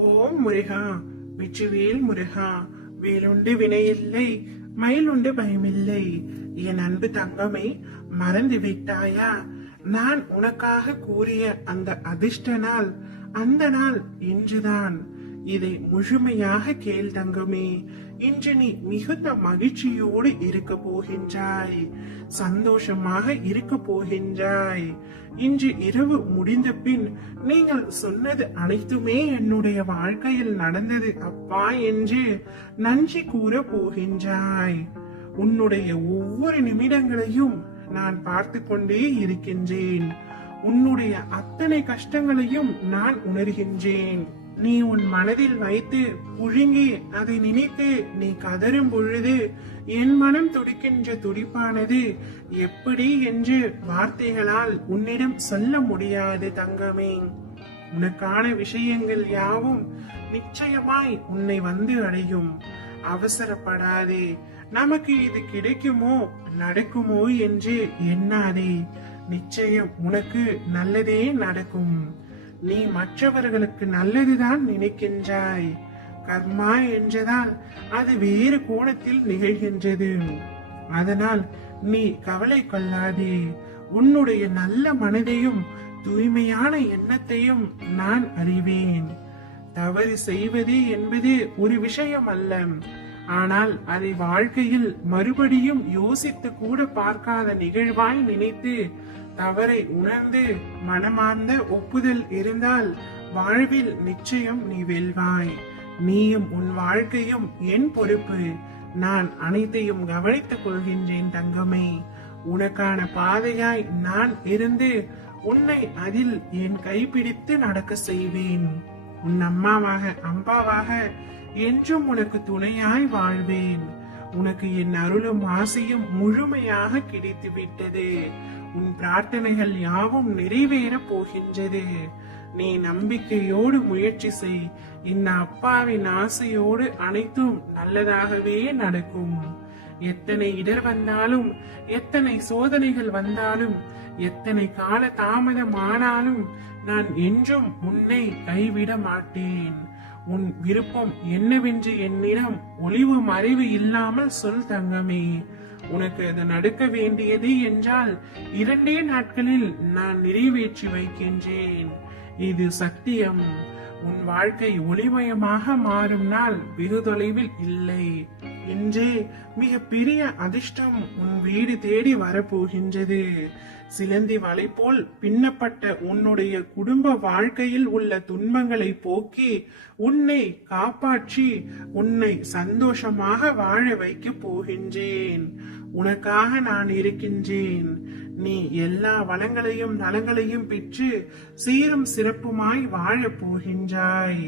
ஓம் முருகா, வெற்றிவேல் முருகா. வேலுண்டு வினையில்லை, மயிலுண்டு பயமில்லை. என் அன்பு தங்கமே, மறந்து விட்டாயா? நான் உனக்காக கூறிய அந்த அதிர்ஷ்ட நாள், அந்த நாள் இன்றுதான். இதை முழுமையாக கேள் தங்கமே. இன்று நீ மிகுந்த மகிழ்ச்சியோடு இருக்க போகின்றாய், சந்தோஷமாக இருக்க போகின்றாய். இன்று இரவு முடிந்த பின் நீங்கள் சொன்னது அனைத்துமே என்னுடைய வாழ்க்கையில் நடந்தது அப்பா என்று நன்றி கூற போகின்றாய். உன்னுடைய ஒவ்வொரு நிமிடங்களையும் நான் பார்த்து கொண்டே இருக்கின்றேன். உன்னுடைய அத்தனை கஷ்டங்களையும் நான் உணர்கின்றேன். நீ உன் மனதில் வைத்து புழுங்கி அதை நினைத்து நீ கதறும் பொழுது என் மனம் துடிக்கின்ற துடிப்பானது எப்படி என்று வார்த்தைகளால் உன்னிடம் சொல்ல முடியாது தங்கமே. உனக்கான விஷயங்கள் யாவும் நிச்சயமாய் உன்னை வந்து அடையும். அவசரப்படாதே. நமக்கு இது கிடைக்குமோ நடக்குமோ என்று எண்ணாதே. நிச்சயம் உனக்கு நல்லதே நடக்கும். நீ மற்றவர்களுக்கு நல்லதுதான் நினைக்கின்றாய். கர்மா என்றதால் அது வேறு கோணத்தில் நிகழ்கின்றது. அதனால் நீ கவலை கொள்ளாதே. உன்னுடைய நல்ல மனதையும் தூய்மையான எண்ணத்தையும் நான் அறிவேன். தவறு செய்வது என்பது ஒரு விஷயம் அல்ல. ஆனால் அதை வாழ்க்கையில் மறுபடியும் யோசித்து கூட பார்க்காத நிகழ்வாய் நினைத்து தவறை உணர்ந்து மனமார்ந்த ஒப்புதல் இருந்தால் வாழ்வில் நிச்சயம் நீ வெல்வாய். நீயும் உன் வாழ்க்கையும் என் பொறுப்பு. நான் அனைத்தையும் கவனித்துக் கொள்கின்றேன் தங்கமே. உனக்கான பாதையாய் நான் இருந்து உன்னை அதில் என் கைப்பிடித்து நடக்க செய்வேன். உன் அம்மாவாக அம்பாவாக என்றும் உனக்கு துணையாய் வாழ்வேன். உனக்கு என் அருளும் ஆசையும் முழுமையாக கிடைத்து விட்டது. உன் பிரார்த்தனைகள் யாவும் நிறைவேற போகின்றது. நீ நம்பிக்கையோடு முயற்சி செய். இந்த அப்பாவின் ஆசையோடு அனைத்தும் நல்லதாகவே நடக்கும். எத்தனை இடர் வந்தாலும், எத்தனை சோதனைகள் வந்தாலும், எத்தனை கால தாமதமானாலும் நான் என்றும் உன்னை கைவிட மாட்டேன். உன் விருப்பம் என்னவென்று என்னிடம் ஒளிவு மறைவு இல்லாமல் சொல் தங்கமே. உனக்கு அது நடக்க வேண்டியது என்றால் 2 நாட்களில் நான் நிறைவேற்றி வைக்கின்றேன். இது சத்தியம். உன் வாழ்க்கை ஒளிமயமாக மாறும் நாள் வெகு தொலைவில் இல்லை. இன்றே மிக பெரிய அதிர்ஷ்டம் உன் வீடு தேடி வரப்போகின்றது. சிலந்தி வலை போல் பின்னப்பட்ட உன்னுடைய குடும்ப வாழ்க்கையில் உள்ள துன்பங்களை போக்கி உன்னை காப்பாற்றி உன்னை சந்தோஷமாக வாழ வைக்க போகின்றேன். உனக்காக நான் இருக்கின்றேன். நீ எல்லா வளங்களையும் நலங்களையும் பெற்று சீரும் சிறப்புமாய் வாழ போகின்றாய்.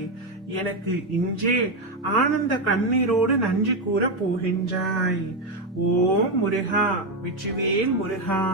எனக்கு இன்றே ஆனந்த கண்ணீரோடு நன்றி கூற போகின்றாய். ஓம் முருகா, வெற்றிவேல் முருகா.